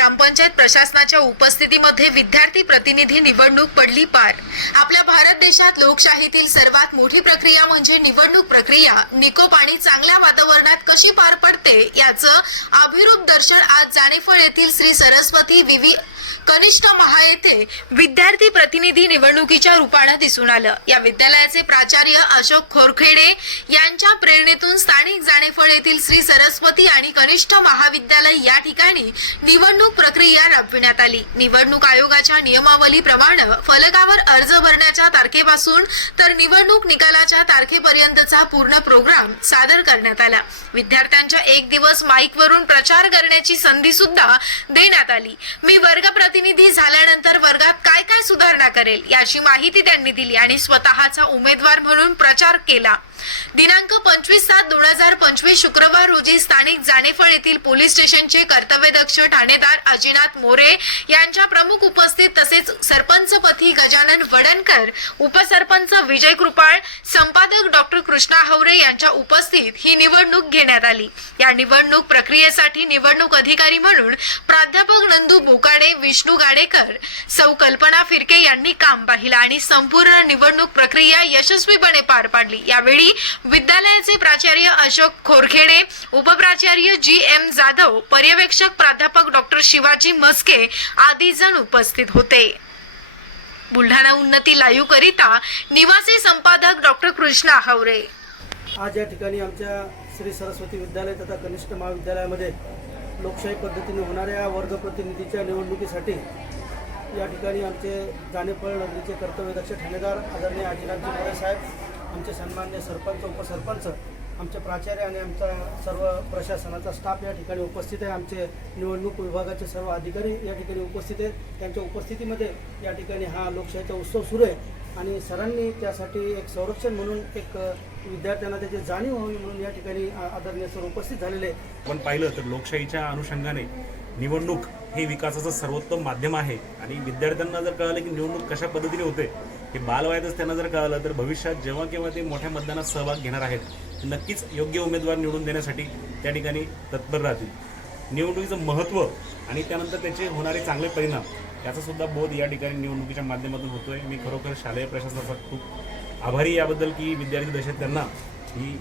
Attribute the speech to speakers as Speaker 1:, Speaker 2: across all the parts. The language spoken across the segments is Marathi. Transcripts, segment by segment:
Speaker 1: ग्रामपंचायत प्रशासनाच्या उपस्थितीमध्ये विद्यार्थी प्रतिनिधी निवडणूक पडली पार. आपल्या भारत देशात लोकशाहीतील सर्वात मोठी प्रक्रिया म्हणजे निवडणूक प्रक्रिया. निकोप आणि चांगल्या वातावरणात कशी पार पडते याचं अभिरूप दर्शन आज जाणेफळ येथील श्री सरस्वती विवी कनिष्ठ महा येथे विद्यार्थी प्रतिनिधी निवडणुकीच्या रूपानं दिसून आलं. या विद्यालयाचे प्राचार्य अशोक खोरखेडे यांच्या प्रेरणेतून स्थानिक जाणेफळ येथील श्री सरस्वती आणि कनिष्ठ महाविद्यालय या ठिकाणी निवडणूक प्रक्रिया राबविण्यात आली. निवडणूक आयोगाच्या नियमावलीप्रमाणे फलकावर अर्ज भरण्याच्या तारखेपासून तर निवडणूक निकालाच्या तारखेपर्यंतचा पूर्ण प्रोग्राम सादर करण्यात आला. विद्यार्थ्यांच्या एक दिवस माईकवरून प्रचार करण्याची संधी सुद्धा देण्यात आली. मी वर्ग प्रतिनिधी झाल्यानंतर वर्गात काय काय सुधारणा करेल याची माहिती त्यांनी दिली आणि स्वतःचा उमेदवार म्हणून प्रचार केला. दिनांक पंचवीस सात दोन हजार पंचवीस शुक्रवार रोजी स्थानिक जाणेफळ येथील पोलीस स्टेशनचे कर्तव्यदक्ष ठाणेदार अजिनाथ मोरे यांच्या प्रमुख उपस्थित तसेच सरपंचपती गजानन वडणकर उपसरपंच विजय कृपाळ संपादक डॉक्टर कृष्णा हवरे यांच्या उपस्थित ही निवडणूक घेण्यात आली. या निवडणूक प्रक्रियेसाठी निवडणूक अधिकारी म्हणून प्राध्यापक नंदू बोकाडे विष्णू गाडेकर सौ कल्पना फिरके यांनी काम पाहिलं आणि संपूर्ण निवडणूक प्रक्रिया यशस्वीपणे पार पाडली. यावेळी विद्यालयाचे प्राचार्य अशोक खोरखेडे उपप्राचार्य जी एम जाधव पर्यवेक्षक प्राध्यापक डॉक्टर शिवाजी मस्के आदी जण उपस्थित होते. बुलढाणा उन्नती लाईव्ह करिता निवासी संपादक डॉक्टर कृष्णा हावरे.
Speaker 2: आज या ठिकाणी आमच्या श्री सरस्वती विद्यालय तथा कनिष्ठ महाविद्यालयामध्ये लोकशाही पद्धतीने होणाऱ्या वर्ग प्रतिनिधीच्या निवडणुकीसाठी या ठिकाणी आमचे जानेफळ नगरीचे कर्तव्यदक्ष ठाणेदार आदरणीय आजीरामजी मोरे साहेब आमचे सन्मान्य सरपंच उपसरपंच आमचे प्राचार्य आणि आमचा सर्व प्रशासनाचा स्टाफ या ठिकाणी उपस्थित आहे. आमचे निवडणूक विभागाचे सर्व अधिकारी या ठिकाणी उपस्थित आहेत. त्यांच्या उपस्थितीमध्ये या ठिकाणी हा लोकशाहीचा उत्सव सुरू आहे. आणि सरांनी त्यासाठी एक संरक्षण म्हणून एक विद्यार्थ्यांना त्याची जाणीव व्हावी म्हणून या ठिकाणी आदरणीय सर उपस्थित झालेले आहे
Speaker 3: आपण पाहिलं तर लोकशाहीच्या अनुषंगाने निवडणूक हे विकासाचं सर्वोत्तम माध्यम आहे. आणि विद्यार्थ्यांना जर कळालं की निवडणूक कशा पद्धतीने होते हे बालवयातच त्यांना जर कळालं तर भविष्यात जेव्हा केव्हा ते मोठ्या मतदानात सहभाग घेणार आहेत नक्कीच योग्य उमेदवार निवडून देण्यासाठी त्या ठिकाणी तत्पर राहतील. निवडणुकीचं महत्त्व आणि त्यानंतर त्याचे होणारे चांगले परिणाम याचा सुद्धा बोध या ठिकाणी निवडणुकीच्या माध्यमातून होतोय. मी खरोखर शालेय प्रशासनाचा खूप आभारी याबद्दल की विद्यार्थी दशेत त्यांना ही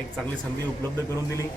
Speaker 3: एक चांगली संधी उपलब्ध करून दिली.